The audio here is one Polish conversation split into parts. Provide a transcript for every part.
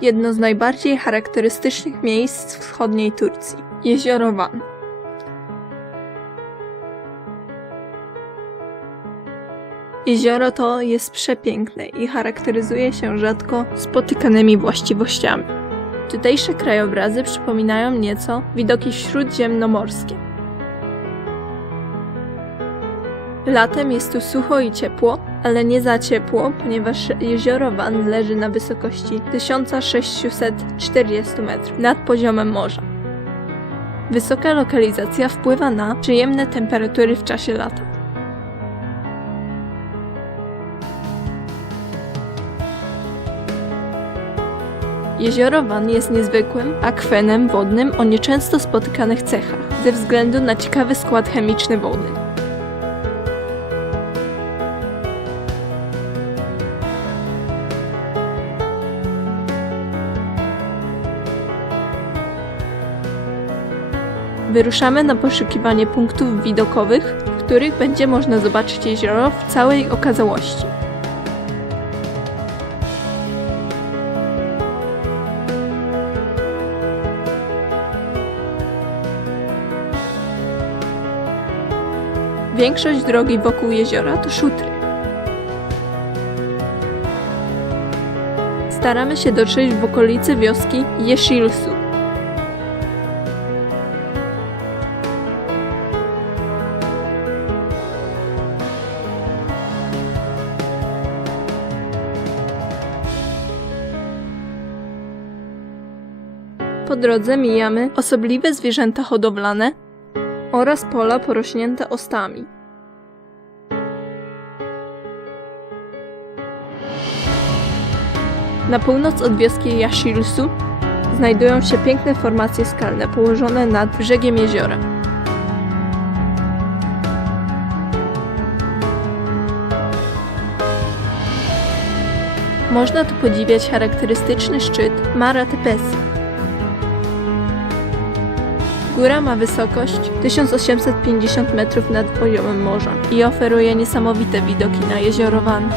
jedno z najbardziej charakterystycznych miejsc wschodniej Turcji. Jezioro Van. Jezioro to jest przepiękne i charakteryzuje się rzadko spotykanymi właściwościami. Tutejsze krajobrazy przypominają nieco widoki śródziemnomorskie. Latem jest tu sucho i ciepło, ale nie za ciepło, ponieważ jezioro Van leży na wysokości 1640 metrów nad poziomem morza. Wysoka lokalizacja wpływa na przyjemne temperatury w czasie lata. Jezioro Van jest niezwykłym akwenem wodnym o nieczęsto spotykanych cechach, ze względu na ciekawy skład chemiczny wody. Wyruszamy na poszukiwanie punktów widokowych, w których będzie można zobaczyć jezioro w całej okazałości. Większość drogi wokół jeziora to szutry. Staramy się dotrzeć w okolice wioski Jeszilsu. Po drodze mijamy osobliwe zwierzęta hodowlane oraz pola porośnięte ostami. Na północ od wioski Jashilsu znajdują się piękne formacje skalne położone nad brzegiem jeziora. Można tu podziwiać charakterystyczny szczyt Mara Tepesi. Góra ma wysokość 1850 metrów nad poziomem morza i oferuje niesamowite widoki na jezioro Van.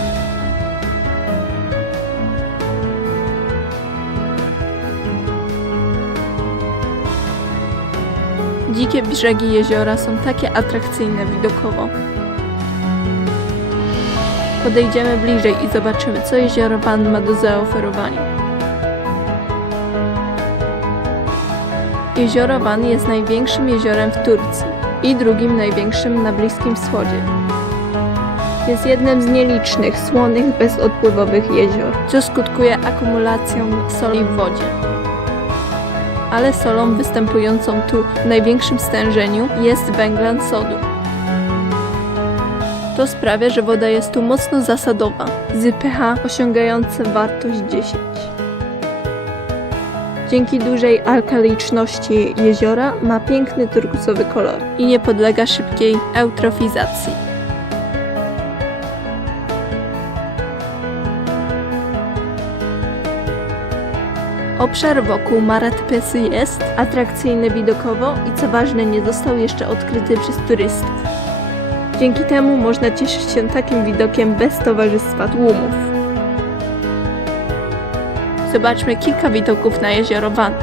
Dzikie brzegi jeziora są takie atrakcyjne widokowo. Podejdziemy bliżej i zobaczymy, co jezioro Van ma do zaoferowania. Jezioro Van jest największym jeziorem w Turcji i drugim największym na Bliskim Wschodzie. Jest jednym z nielicznych słonych, bezodpływowych jezior, co skutkuje akumulacją soli w wodzie. Ale solą występującą tu w największym stężeniu jest węglan sodu. To sprawia, że woda jest tu mocno zasadowa, z pH osiągające wartość 10. Dzięki dużej alkaliczności jeziora ma piękny turkusowy kolor i nie podlega szybkiej eutrofizacji. Obszar wokół Maratpesy jest atrakcyjny widokowo i co ważne nie został jeszcze odkryty przez turystów. Dzięki temu można cieszyć się takim widokiem bez towarzystwa tłumów. Zobaczmy kilka widoków na jezioro Van.